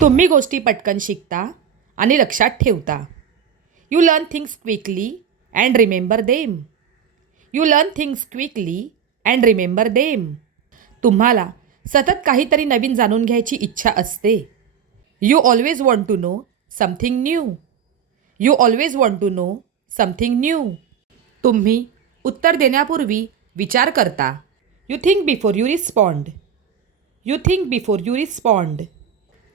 तुम्ही गोष्टी पटकन शिकता आणि लक्षात ठेवता. You learn things quickly and remember them. You learn things quickly and remember them. तुम्हाला सतत काहीतरी नवीन जाणून घ्यायची इच्छा असते. You always want to know something new. You always want to know something new. तुम्ही उत्तर देण्यापूर्वी विचार करता. You think before you respond. You think before you respond.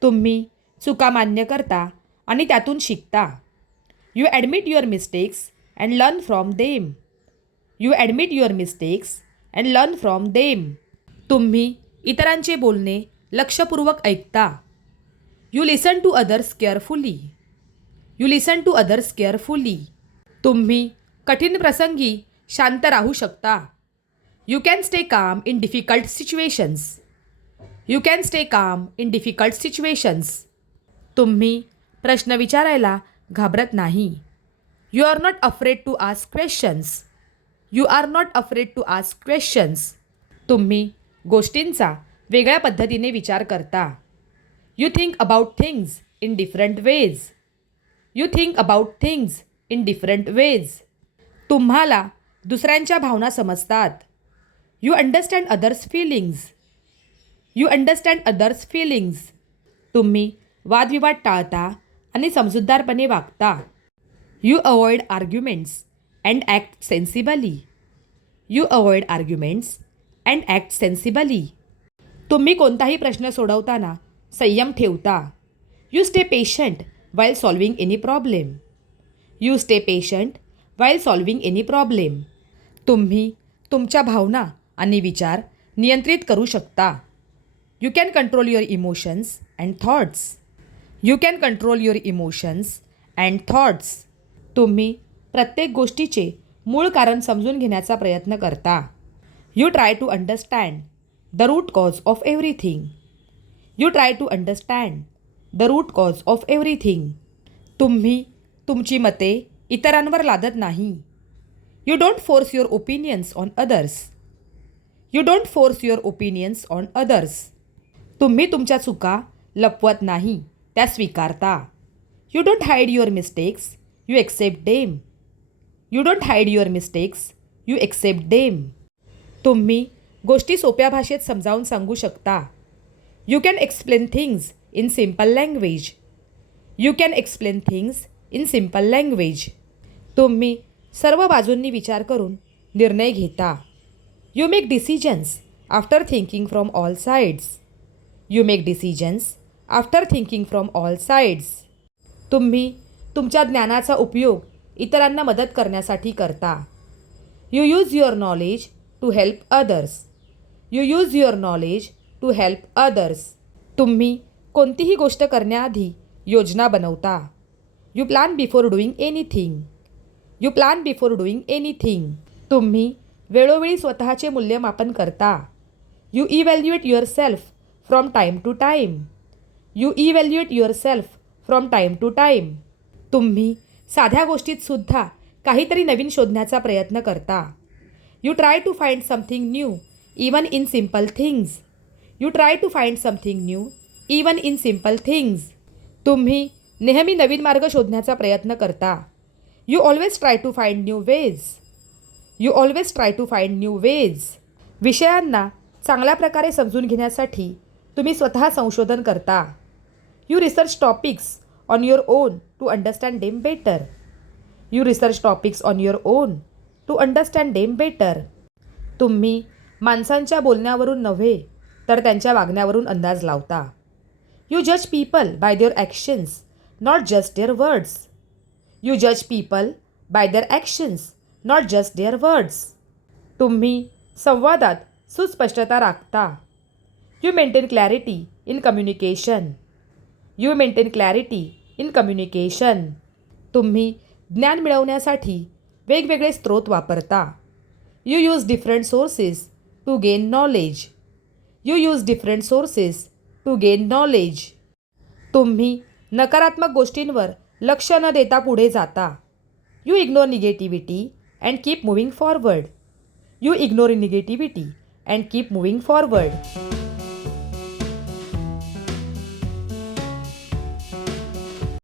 तुम्ही चुका मान्य करता आणि त्यातून शिकता. You admit your mistakes and learn from them. You admit your mistakes and learn from them. तुम्ही इतरांचे बोलणे लक्षपूर्वक ऐकता. You listen to others carefully. You listen to others carefully. तुम्ही कठीण प्रसंगी शांत राहू शकता. You can stay calm in difficult situations. You can stay calm in difficult situations. तुम्ही प्रश्न विचारायला घाबरत नाही. You are not afraid to ask questions. You are not afraid to ask questions. तुम्ही गोष्टींचा वेगळ्या पद्धतीने विचार करता. You think about things in different ways. You think about things in different ways. तुम्हाला दुसऱ्यांच्या भावना समजतात. You understand others feelings. You understand others feelings. तुम्ही वादविवाद टाळता आणि समजूतदारपणे वागता. You avoid arguments and act sensibly. You avoid arguments and act sensibly. तुम्ही कोणताही प्रश्न सोडवताना संयम ठेवता. You stay patient while solving any problem. You stay patient while solving any problem. तुम्ही तुमच्या भावना आणि विचार नियंत्रित करू शकता. You can control your emotions and thoughts. You can control your emotions and thoughts. तुम्ही प्रत्येक गोष्टीचे मूळ कारण समजून घेण्याचा प्रयत्न करता. You try to understand the root cause of everything. You try to understand the root cause of everything. तुम्ही तुमची मते इतरांवर लादत नाही. You don't force your opinions on others. You don't force your opinions on others. तुम्ही तुमच्या चुका लपवत नाही, त्या स्वीकारता. You don't hide your mistakes. You accept them. You don't hide your mistakes. You accept them. तुम्ही गोष्टी सोप्या भाषेत समजावून सांगू शकता. You can explain things in simple language. You can explain things in simple language. तुम्ही सर्व बाजूंनी विचार करून निर्णय घेता. You make decisions after thinking from all sides. You make decisions after thinking from all sides. तुम्ही तुमच्या ज्ञानाचा उपयोग इतरांना मदत करण्यासाठी करता. You use your knowledge to help others. You use your knowledge to help others. तुम्ही कोणतीही गोष्ट करण्याआधी योजना बनवता. You plan before doing anything. You plan before doing anything. तुम्ही वेळोवेळी स्वतःचे मूल्यमापन करता. You evaluate yourself from time to time. You evaluate yourself from time to time. तुम्ही साध्या गोष्टीतसुद्धा काहीतरी नवीन शोधण्याचा प्रयत्न करता. You try to find something new even in simple things. You try to find something new even in simple things. तुम्ही नेहमी नवीन मार्ग शोधण्याचा प्रयत्न करता. You always try to find new ways. You always try to find new ways. विषयांना चांगल्या प्रकारे समजून घेण्यासाठी तुम्ही स्वतः संशोधन करता. You research topics on your own to understand them better. You research topics on your own to understand them better. तुम्ही माणसांच्या बोलण्यावरून नव्हे तर त्यांच्या वागण्यावरून अंदाज लावता. यू जज people by their actions not just their words. You जज people by their actions not just their words. तुम्ही संवादात सुस्पष्टता राखता. You maintain clarity in communication. You maintain clarity in communication. तुम्ही ज्ञान मिळवण्यासाठी वेगवेगळे स्रोत वापरता. You use different sources to gain knowledge. You use different sources to gain knowledge. तुम्ही नकारात्मक गोष्टींवर लक्ष न देता पुढे जाता. You ignore negativity and keep moving forward. You ignore negativity and keep moving forward.